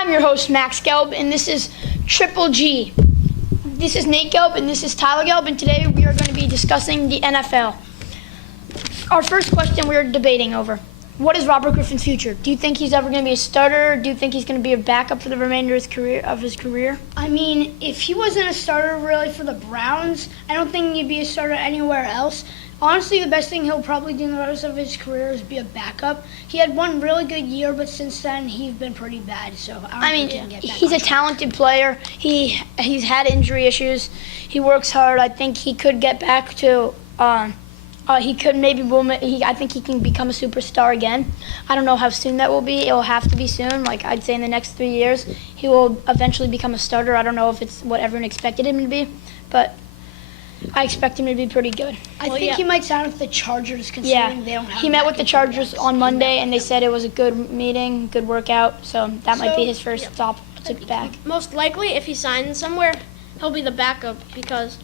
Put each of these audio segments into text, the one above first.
I'm your host, Max Gelb, and this is Triple G. This is Nate Gelb, and this is Tyler Gelb, and today we are going to be discussing the NFL. Our first question we are debating over. What is Robert Griffin's future? Do you think he's ever going to be a starter? Do you think he's going to be a backup for the remainder of his career? I mean, if he wasn't a starter really for the Browns, I don't think he'd be a starter anywhere else. Honestly, the best thing he'll probably do in the rest of his career is be a backup. He had one really good year, but since then he's been pretty bad. So I don't think he can get back he's on a track. talented player. He's had injury issues. He works hard. I think he could get back to. He could maybe. I think he can become a superstar again. I don't know how soon that will be. It will have to be soon. Like I'd say in the next 3 years, he will eventually become a starter. I don't know if it's what everyone expected him to be, but I expect him to be pretty good. I think he might sign with the Chargers considering they don't have. He met with the Chargers on Monday, and they said it was a good meeting, good workout. So that might be his first stop to back. Most likely, if he signs somewhere, he'll be the backup because,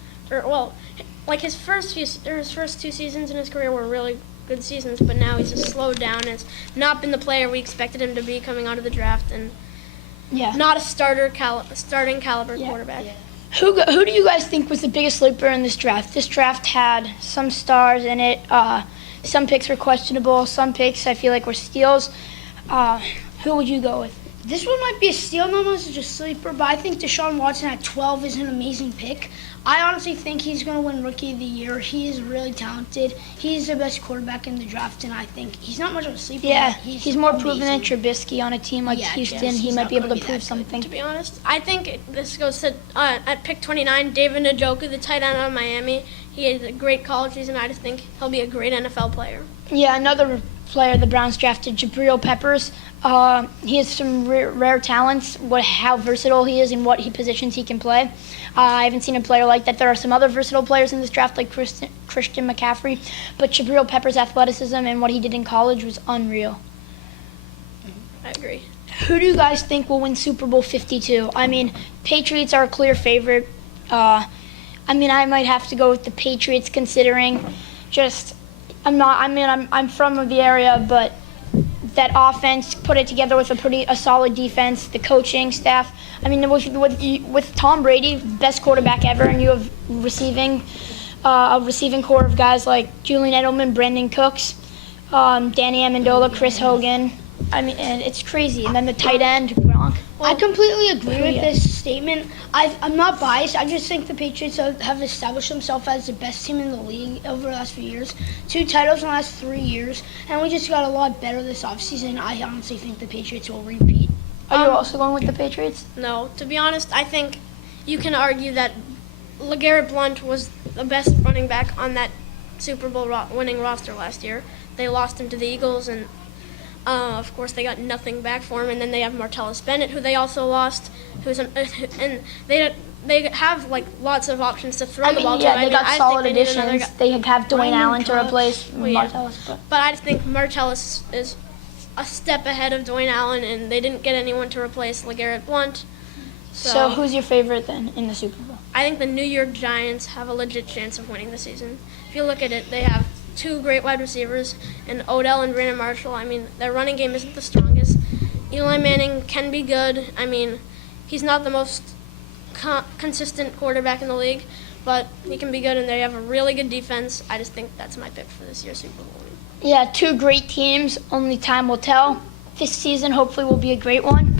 like his first 2 seasons in his career were really good seasons, but now he's just slowed down and has not been the player we expected him to be coming out of the draft, and not a starting caliber quarterback. Yeah. Who do you guys think was the biggest sleeper in this draft? This draft had some stars in it. Some picks were questionable. Some picks I feel like were steals. Who would you go with? This one might be a steal, not much as a sleeper, but I think Deshaun Watson at 12 is an amazing pick. I honestly think he's going to win Rookie of the Year. He is really talented. He's the best quarterback in the draft, and I think he's not much of a sleeper. Yeah, but he's more proven than Trubisky on a team like Houston. He might be able to prove something. To be honest, I think this goes to at pick 29, David Njoku, the tight end out of Miami. He had a great college season. I just think he'll be a great NFL player. Yeah, another player the Browns drafted, Jabril Peppers. He has some rare talents, how versatile he is and what positions he can play. I haven't seen a player like that. There are some other versatile players in this draft like Christian McCaffrey, but Jabril Peppers' athleticism and what he did in college was unreal. I agree. Who do you guys think will win Super Bowl 52? I mean, Patriots are a clear favorite. I might have to go with the Patriots considering I'm from the area, but that offense put it together with a solid defense, the coaching staff. I mean, with Tom Brady, best quarterback ever, and you have a receiving core of guys like Julian Edelman, Brandon Cooks, Danny Amendola, Chris Hogan. I mean, and it's crazy. And then the tight end, Gronk. I completely agree with this statement. I'm not biased. I just think the Patriots have established themselves as the best team in the league over the last few years. 2 titles in the last 3 years, and we just got a lot better this offseason. I honestly think the Patriots will repeat. Are you also going with the Patriots? No, to be honest, I think you can argue that LeGarrette Blount was the best running back on that Super Bowl winning roster last year. They lost him to the Eagles, and of course, they got nothing back for him, and then they have Martellus Bennett, who they also lost, and they have like lots of options to throw the ball to. Yeah, they got solid additions. They have Dwayne Allen to replace Martellus. But I think Martellus is a step ahead of Dwayne Allen, and they didn't get anyone to replace LeGarrette Blount. So who's your favorite then in the Super Bowl? I think the New York Giants have a legit chance of winning the season. If you look at it, they have 2 great wide receivers, and Odell and Brandon Marshall. I mean, their running game isn't the strongest. Eli Manning can be good. I mean, he's not the most consistent quarterback in the league, but he can be good, and they have a really good defense. I just think that's my pick for this year's Super Bowl. Yeah, 2 great teams. Only time will tell. This season hopefully will be a great one.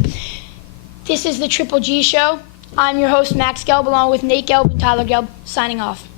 This is the Triple G Show. I'm your host, Max Gelb, along with Nate Gelb and Tyler Gelb, signing off.